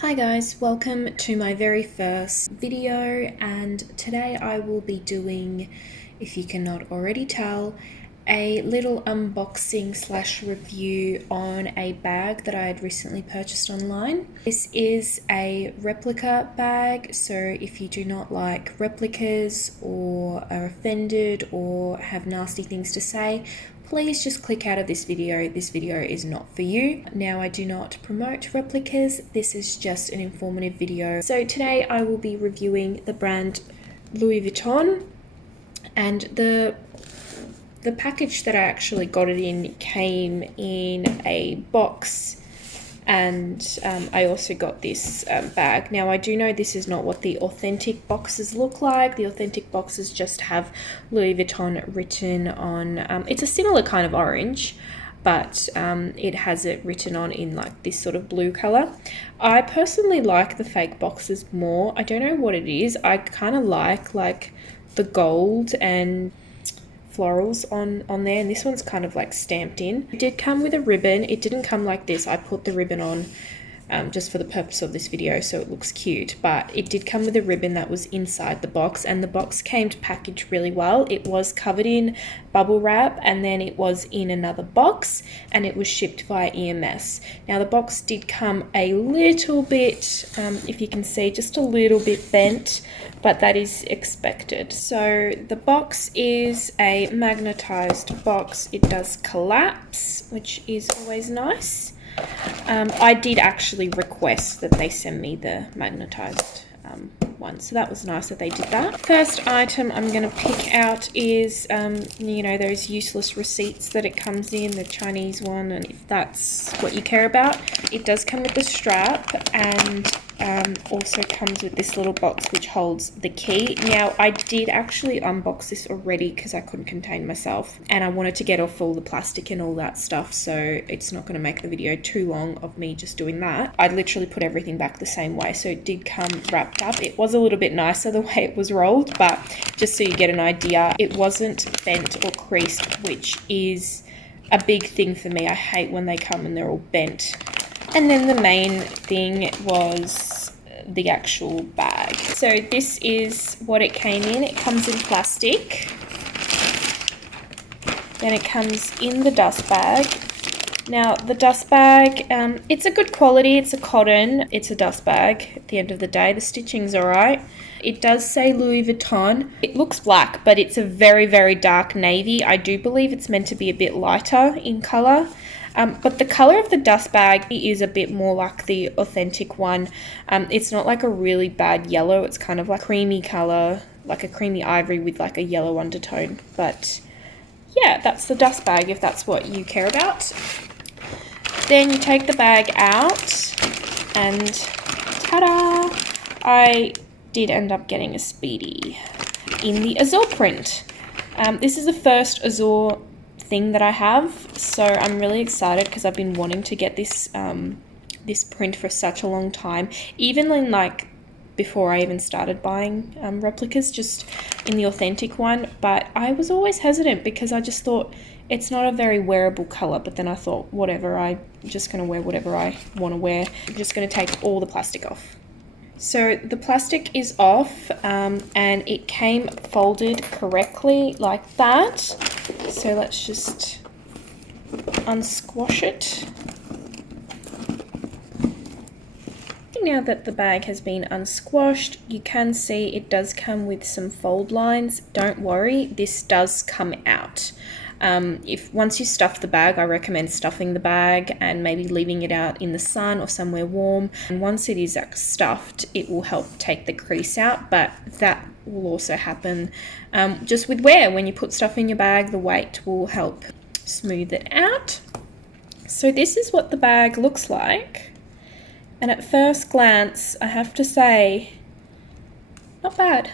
Hi guys, welcome to my very first video, and today I will be doing, if you cannot already tell, a little unboxing slash review on a bag that I had recently purchased online. This is a replica bag, so if you do not like replicas or are offended or have nasty things to say, please just click out of this video. This video is not for you. Now, I do not promote replicas. This is just an informative video. So today I will be reviewing the brand Louis Vuitton, and the package that I actually got it in came in a box, and I also got this bag. Now, I do know this is not what the authentic boxes look like. The authentic boxes just have Louis Vuitton written on. It's a similar kind of orange, but it has it written on in like this sort of blue color. I personally like the fake boxes more. I don't know what it is. I kind of like the gold and florals on there, and this one's kind of like stamped in. It did come with a ribbon. It didn't come like this. I put the ribbon on just for the purpose of this video so it looks cute, but it did come with a ribbon that was inside the box, and the box came packaged really well. It was covered in bubble wrap, and then it was in another box, and it was shipped via EMS. Now, the box did come a little bit, if you can see, just a little bit bent, but that is expected. So the box is a magnetized box. It does collapse, which is always nice. I did actually request that they send me the magnetized one, so that was nice that they did that. First item I'm going to pick out is, those useless receipts that it comes in, the Chinese one, and if that's what you care about. It does come with the strap, and also comes with this little box which holds the key. Now, I did actually unbox this already because I couldn't contain myself, and I wanted to get off all the plastic and all that stuff, so it's not going to make the video too long of me just doing that. I literally put everything back the same way, so it did come wrapped up. It was a little bit nicer the way it was rolled, but just so you get an idea, it wasn't bent or creased, which is a big thing for me. I hate when they come and they're all bent. And then the main thing was the actual bag. So this is what it came in. It comes in plastic. Then it comes in the dust bag. Now, the dust bag, it's a good quality. It's a cotton. It's a dust bag at the end of the day. The stitching's all right. It does say Louis Vuitton. It looks black, but it's a very, very dark navy. I do believe it's meant to be a bit lighter in color. But the color of the dust bag is a bit more like the authentic one. It's not like a really bad yellow. It's kind of like creamy color, like a creamy ivory with like a yellow undertone. But yeah, that's the dust bag if that's what you care about. Then you take the bag out, and ta-da! I did end up getting a Speedy in the Azur print. This is the first Azur thing that I have, so I'm really excited because I've been wanting to get this this print for such a long time, even in like before I even started buying replicas, just in the authentic one. But I was always hesitant because I just thought it's not a very wearable color, but then I thought, whatever, I'm just going to wear whatever I want to wear. I'm just going to take all the plastic off. So the plastic is off, and it came folded correctly like that. So let's just unsquash it. Now that the bag has been unsquashed, you can see it does come with some fold lines. Don't worry, this does come out. If once you stuff the bag, I recommend stuffing the bag and maybe leaving it out in the sun or somewhere warm. And once it is stuffed, it will help take the crease out, but that will also happen just with wear. When you put stuff in your bag, the weight will help smooth it out. So this is what the bag looks like. And at first glance, I have to say, not bad.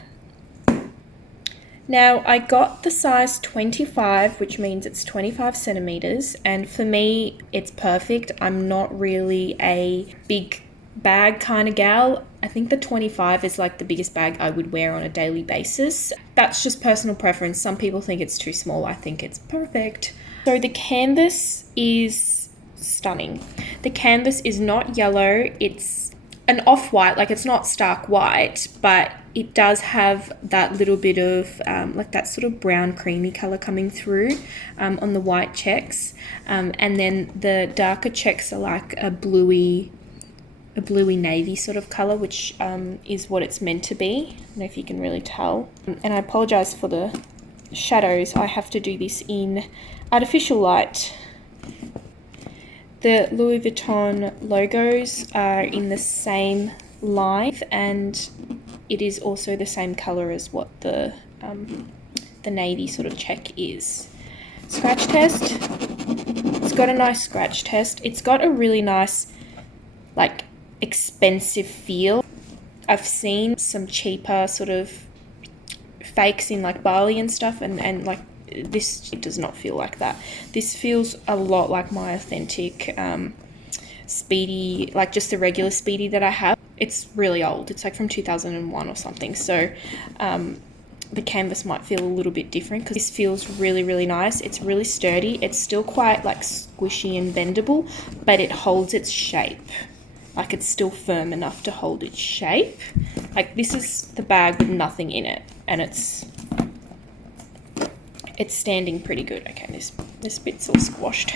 Now, I got the size 25, which means it's 25 centimeters, and for me, it's perfect. I'm not really a big bag kind of gal. I think the 25 is like the biggest bag I would wear on a daily basis. That's just personal preference. Some people think it's too small. I think it's perfect. So the canvas is stunning. The canvas is not yellow. It's an off-white, like it's not stark white, but it does have that little bit of like that sort of brown creamy color coming through on the white checks, and then the darker checks are like a bluey navy sort of color, which is what it's meant to be. I don't know if you can really tell. And I apologize for the shadows. I have to do this in artificial light. The Louis Vuitton logos are in the same line, and it is also the same color as what the navy sort of check is. Scratch test. It's got a nice scratch test. It's got a really nice, like, expensive feel. I've seen some cheaper sort of fakes in like Bali and stuff, and like this, it does not feel like that. This feels a lot like my authentic Speedy, like just the regular Speedy that I have. It's really old. It's like from 2001 or something. So the canvas might feel a little bit different because this feels really, really nice. It's really sturdy. It's still quite like squishy and bendable, but it holds its shape. Like it's still firm enough to hold its shape. Like this is the bag with nothing in it, and it's standing pretty good. Okay, this bit's all squashed.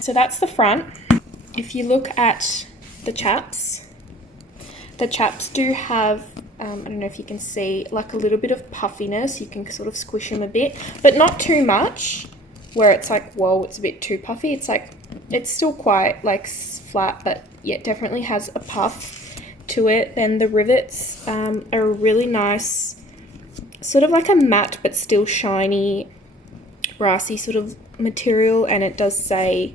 So that's the front. If you look at the chaps do have, I don't know if you can see, like a little bit of puffiness. You can sort of squish them a bit, but not too much, where it's like, whoa, it's a bit too puffy. It's like, it's still quite like flat, but yeah, definitely has a puff to it. Then the rivets are a really nice, sort of like a matte but still shiny, brassy sort of material, and it does say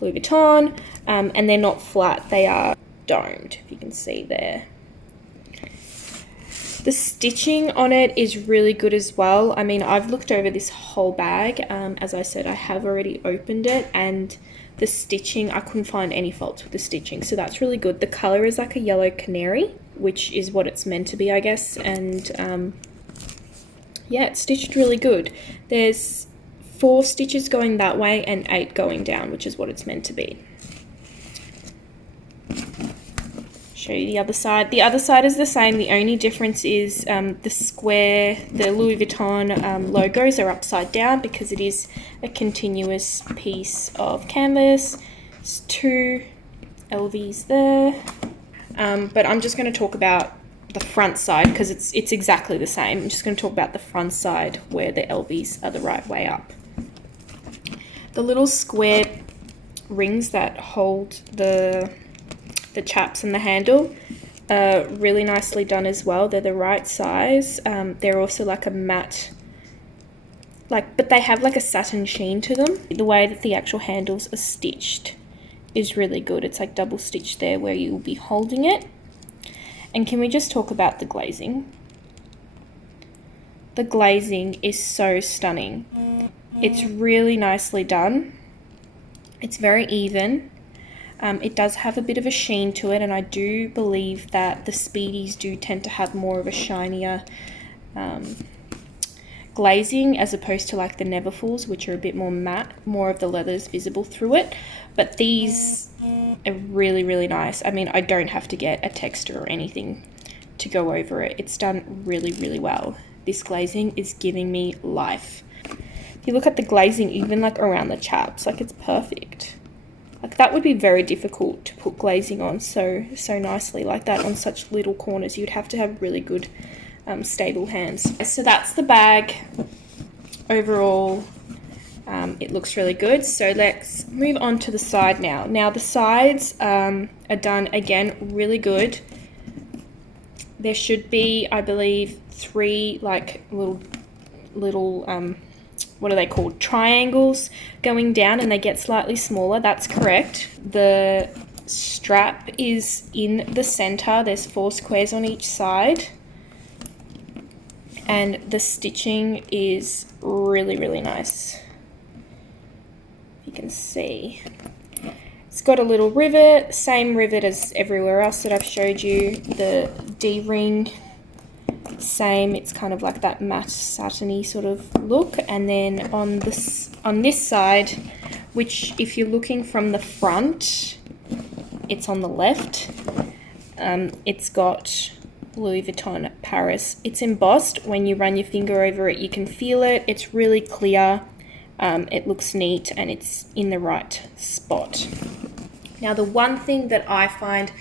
Louis Vuitton, and they're not flat, they are domed, if you can see there. The stitching on it is really good as well. I mean, I've looked over this whole bag. As I said, I have already opened it, and the stitching, I couldn't find any faults with the stitching, so that's really good. The color is like a yellow canary, which is what it's meant to be, I guess, and yeah, it's stitched really good. There's 4 stitches going that way and 8 going down, which is what it's meant to be. Show you the other side. The other side is the same. The only difference is the Louis Vuitton logos are upside down because it is a continuous piece of canvas. There's 2 LVs there. But I'm just going to talk about the front side because it's exactly the same. I'm just going to talk about the front side where the LVs are the right way up. The little square rings that hold the chaps and the handle are really nicely done as well. They're the right size. They're also like a matte, but they have like a satin sheen to them. The way that the actual handles are stitched is really good. It's like double stitched there where you'll be holding it. And can we just talk about the glazing? The glazing is so stunning. It's really nicely done. It's very even. It does have a bit of a sheen to it, and I do believe that the Speedies do tend to have more of a shinier glazing as opposed to like the Neverfulls, which are a bit more matte, more of the leather's visible through it. But these are really, really nice. I mean, I don't have to get a texture or anything to go over it. It's done really, really well. This glazing is giving me life. If you look at the glazing, even like around the chaps, like it's perfect. Like that would be very difficult to put glazing on so nicely like that on such little corners. You'd have to have really good stable hands. So that's the bag. Overall, it looks really good. So let's move on to the side now. Now the sides are done again really good. There should be, I believe, 3 like little what are they called? Triangles going down, and they get slightly smaller. That's correct. The strap is in the center. There's 4 squares on each side. And the stitching is really, really nice. You can see. It's got a little rivet, same rivet as everywhere else that I've showed you. The D-ring, same. It's kind of like that matte satiny sort of look. And then on this side, which if you're looking from the front, it's on the left. It's got Louis Vuitton Paris. It's embossed. When you run your finger over it, you can feel it. It's really clear. It looks neat and it's in the right spot. Now, the one thing that I find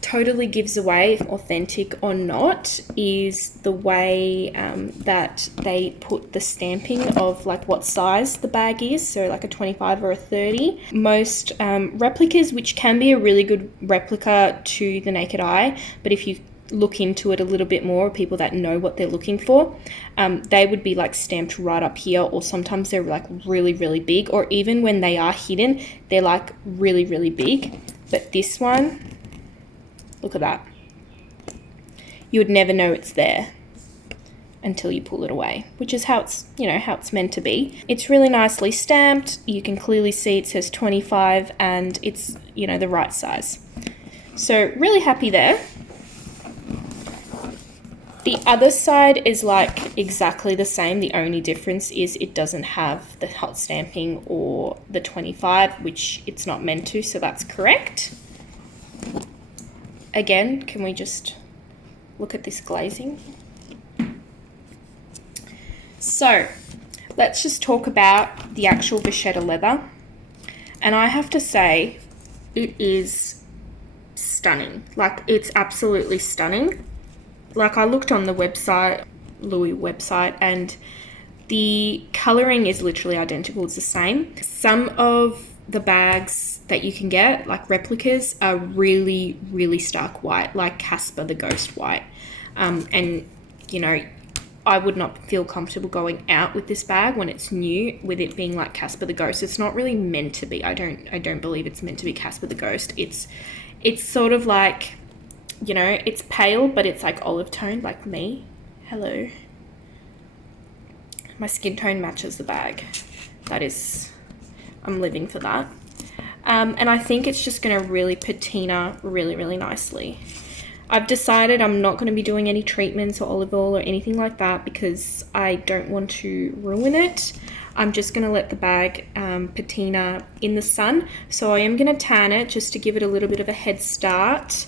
totally gives away if authentic or not is the way that they put the stamping of like what size the bag is, so like a 25 or a 30. Most replicas, which can be a really good replica to the naked eye, but if you look into it a little bit more, people that know what they're looking for, they would be like stamped right up here, or sometimes they're like really, really big, or even when they are hidden, they're like really, really big. But this one, look at that. You would never know it's there until you pull it away, which is how it's, you know, how it's meant to be. It's really nicely stamped. You can clearly see it says 25 and it's, you know, the right size. So really happy there. The other side is like exactly the same. The only difference is it doesn't have the hot stamping or the 25, which it's not meant to, so that's correct. Again, can we just look at this glazing? So let's just talk about the actual vachetta leather. And I have to say, it is stunning. Like, it's absolutely stunning. Like, I looked on the website, Louis website, and the colouring is literally identical. It's the same. Some of the bags that you can get, like replicas, are really, really stark white, like Casper the Ghost white. And, you know, I would not feel comfortable going out with this bag when it's new, with it being like Casper the Ghost. It's not really meant to be. I don't believe it's meant to be Casper the Ghost. It's sort of like, you know, it's pale, but it's like olive toned, like me. Hello. My skin tone matches the bag. That is, I'm living for that. And I think it's just going to really patina really, really nicely. I've decided I'm not going to be doing any treatments or olive oil or anything like that because I don't want to ruin it. I'm just going to let the bag patina in the sun. So I am going to tan it just to give it a little bit of a head start.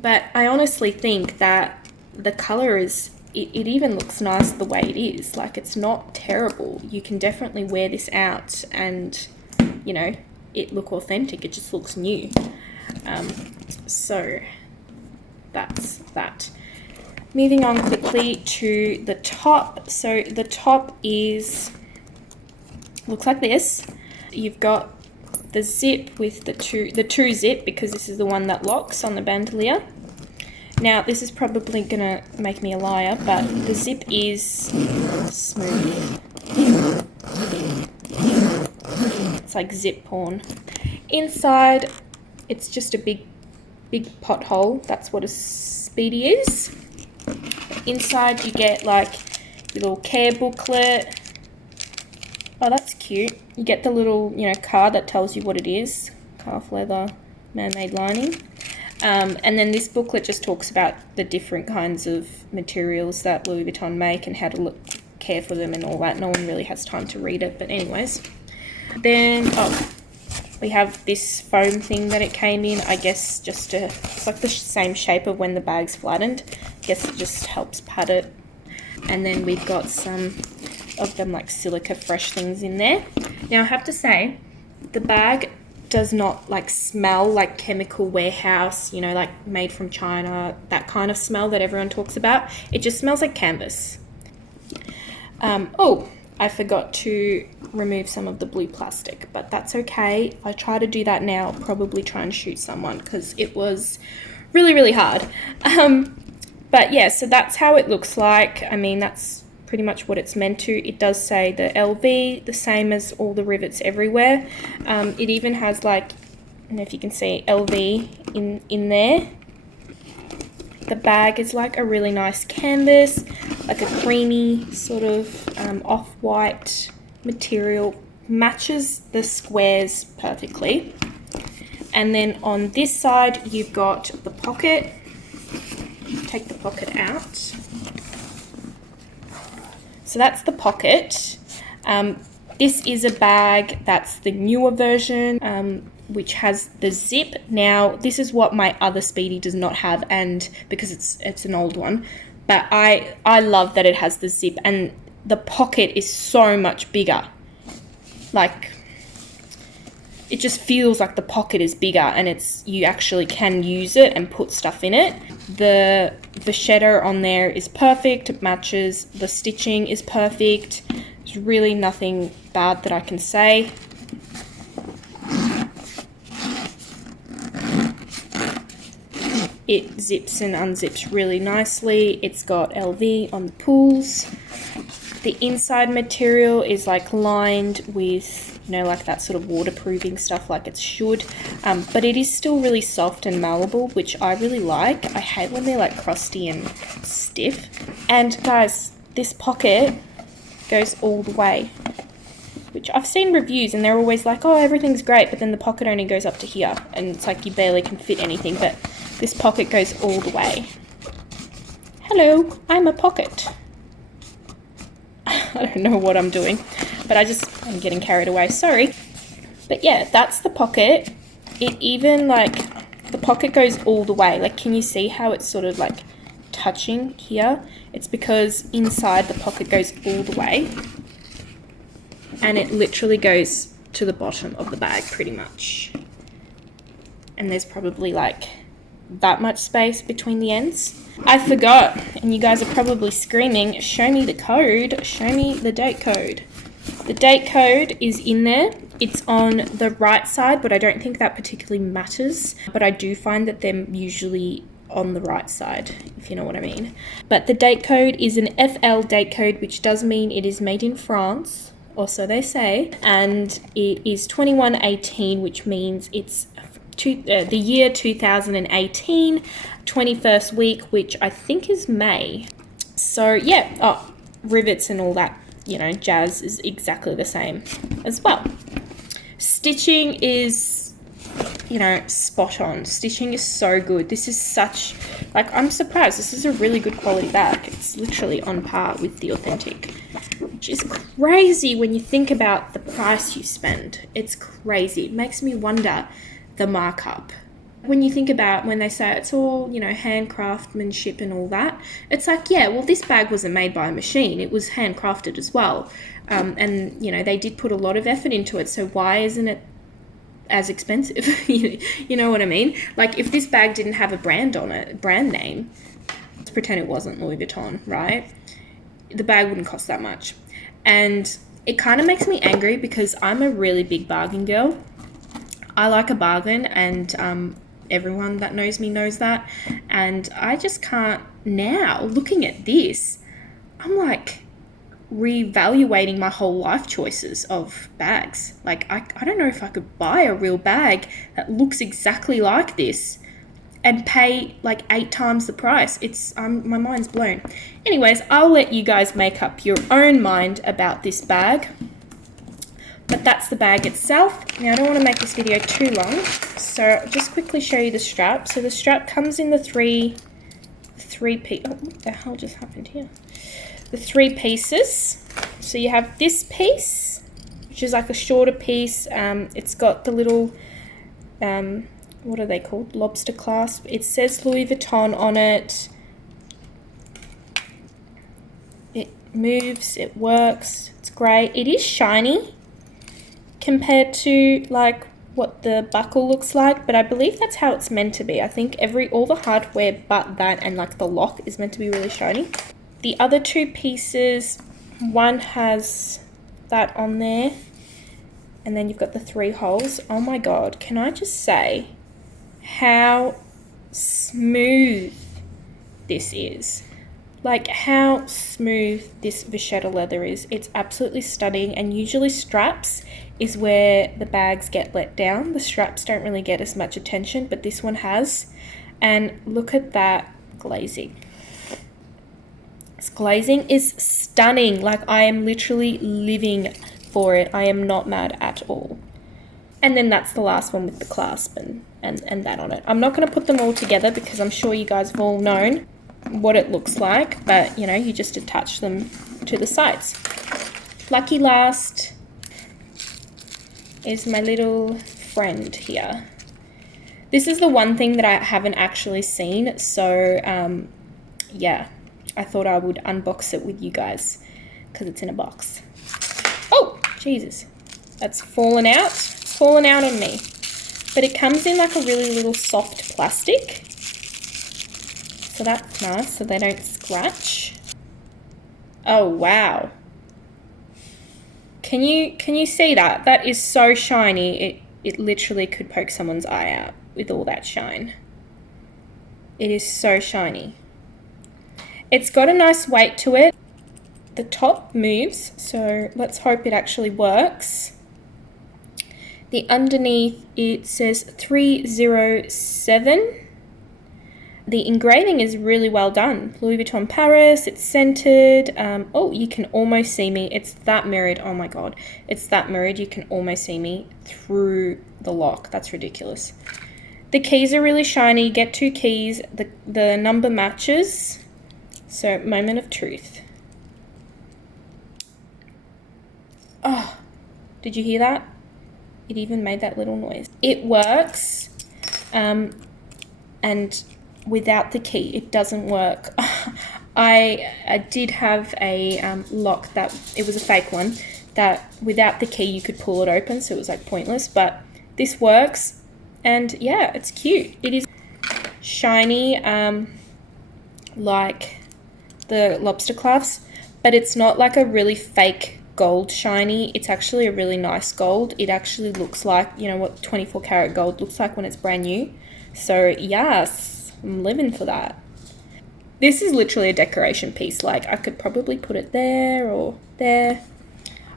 But I honestly think that the colour is, it even looks nice the way it is. Like, it's not terrible. You can definitely wear this out and, you know, it look authentic. It just looks new. So that's that. Moving on quickly to the top. So the top looks like this. You've got the zip with the two zip, because this is the one that locks on the bandolier. Now, this is probably gonna make me a liar, but the zip is smooth. It's like zip porn. Inside, it's just a big pothole. That's what a Speedy is. Inside, you get like your little care booklet. Oh, that's cute. You get the little, you know, card that tells you what it is. Calf leather, man-made lining. And then this booklet just talks about the different kinds of materials that Louis Vuitton make and how to care for them and all that. No one really has time to read it, but anyways. Then, we have this foam thing that it came in, I guess, just to, it's like the same shape of when the bag's flattened. I guess it just helps pad it. And then we've got some of them like silica fresh things in there. Now, I have to say, the bag does not like smell like chemical warehouse, you know, like made from China, that kind of smell that everyone talks about. It just smells like canvas. Oh, I forgot to remove some of the blue plastic, but that's okay. If I try to do that now, I'll probably try and shoot someone because it was really, really hard. But yeah, so that's how it looks like. I mean, that's pretty much what it's meant to. It does say the LV, the same as all the rivets everywhere. It even has like, I don't know if you can see LV in there. The bag is like a really nice canvas, like a creamy sort of off-white material, matches the squares perfectly. And then on this side, you've got the pocket. Take the pocket out. So that's the pocket. This is a bag that's the newer version. which has the zip. Now, this is what my other Speedy does not have, and because it's an old one, but I love that it has the zip, and the pocket is so much bigger. Like, it just feels like the pocket is bigger, and you actually can use it and put stuff in it. The vachetta on there is perfect. It matches. The stitching is perfect. There's really nothing bad that I can say. It zips and unzips really nicely. It's got LV on the pulls. The inside material is like lined with, you know, like that sort of waterproofing stuff like it should. But it is still really soft and malleable, which I really like. I hate when they're like crusty and stiff. And guys, this pocket goes all the way, which I've seen reviews and they're always like, oh, everything's great, but then the pocket only goes up to here and it's like you barely can fit anything, but this pocket goes all the way. Hello, I'm a pocket. I don't know what I'm doing, but I'm getting carried away, sorry. But yeah, that's the pocket. It even, like, the pocket goes all the way. Like, can you see how it's sort of like touching here? It's because inside the pocket goes all the way, and it literally goes to the bottom of the bag pretty much. And there's probably like that much space between the ends. I forgot, and you guys are probably screaming, show me the code, show me the date code. The date code is in there. It's on the right side, but I don't think that particularly matters. But I do find that they're usually on the right side, if you know what I mean. But the date code is an FL date code, which does mean it is made in France, or so they say. And it is 2118, which means it's the year 2018, 21st week, which I think is May. So yeah, oh, rivets and all that, you know, jazz is exactly the same as well. Stitching is, you know, spot on. Stitching is so good. This is such, like, I'm surprised. This is a really good quality bag. It's literally on par with the authentic, which is crazy when you think about the price you spend. It's crazy. It makes me wonder the markup. When you think about when they say it's all, you know, handcraftsmanship and all that, it's like, yeah, well, this bag wasn't made by a machine. It was handcrafted as well. And, you know, they did put a lot of effort into it. So why isn't it as expensive? You know what I mean? Like, if this bag didn't have a brand on it, brand name, let's pretend it wasn't Louis Vuitton, right? The bag wouldn't cost that much. And it kind of makes me angry because I'm a really big bargain girl. I like a bargain, and everyone that knows me knows that. And I just can't now, looking at this, I'm like reevaluating my whole life choices of bags. Like, I don't know if I could buy a real bag that looks exactly like this and pay like 8 times the price. My mind's blown. Anyways, I'll let you guys make up your own mind about this bag. But that's the bag itself. Now, I don't want to make this video too long, so I'll just quickly show you the strap. So the strap comes in the three piece. Oh, what the hell just happened here? The 3 pieces. So you have this piece, which is like a shorter piece. It's got the little, what are they called? Lobster clasp. It says Louis Vuitton on it. It moves, it works, it's great. It is shiny compared to like what the buckle looks like, but I believe that's how it's meant to be. I think all the hardware but that and like the lock is meant to be really shiny. The other 2 pieces, one has that on there, and then you've got the 3 holes. Oh my god, can I just say how smooth this is? Like, how smooth this vachetta leather is. It's absolutely stunning, and usually straps is where the bags get let down. The straps don't really get as much attention, but this one has. And look at that glazing. This glazing is stunning. Like, I am literally living for it. I am not mad at all. And then that's the last one with the clasp and that on it. I'm not going to put them all together because I'm sure you guys have all known what it looks like, but you know, you just attach them to the sides. Lucky last is my little friend here. This is the one thing that I haven't actually seen, so yeah, I thought I would unbox it with you guys because it's in a box. Oh, Jesus. That's fallen out. It's fallen out on me. But it comes in like a really little soft plastic. So that's nice, so they don't scratch. Oh, wow. Can you see that? That is so shiny. It literally could poke someone's eye out with all that shine. It is so shiny. It's got a nice weight to it. The top moves, so let's hope it actually works. The underneath, it says 307. The engraving is really well done. Louis Vuitton Paris, it's scented. Oh, you can almost see me. It's that mirrored. Oh my God. It's that mirrored. You can almost see me through the lock. That's ridiculous. The keys are really shiny. You get 2 keys. The number matches. So, moment of truth. Oh, did you hear that? It even made that little noise. It works, and without the key, it doesn't work. I did have a lock that, it was a fake one, that without the key you could pull it open, so it was like pointless, but this works, and yeah, it's cute. It is shiny, like the lobster clasps, but it's not like a really fake gold shiny. It's actually a really nice gold. It actually looks like, you know what 24 karat gold looks like when it's brand new. So yes, I'm living for that. This is literally a decoration piece. Like, I could probably put it there or there.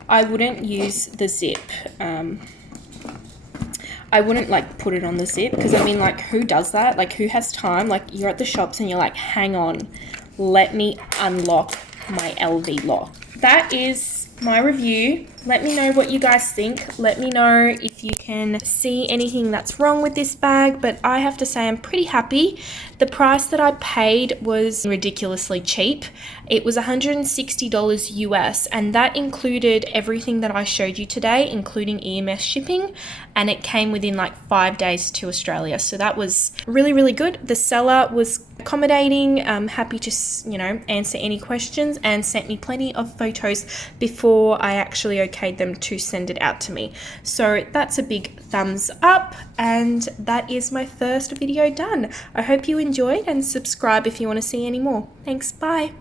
I wouldn't use the zip. I wouldn't like put it on the zip, because I mean, like, who does that? Like, who has time? Like, you're at the shops and you're like, hang on, let me unlock my LV lock. That is my review. Let me know what you guys think. Let me know if you can see anything that's wrong with this bag, but I have to say I'm pretty happy. The price that I paid was ridiculously cheap. It was $160 US, and that included everything that I showed you today, including EMS shipping, and it came within like 5 days to Australia. So that was really, really good. The seller was accommodating, happy to, you know, answer any questions, and sent me plenty of photos before I actually okayed them to send it out to me. So that's a big thumbs up, and that is my first video done. I hope you enjoyed, and subscribe if you want to see any more. Thanks, bye.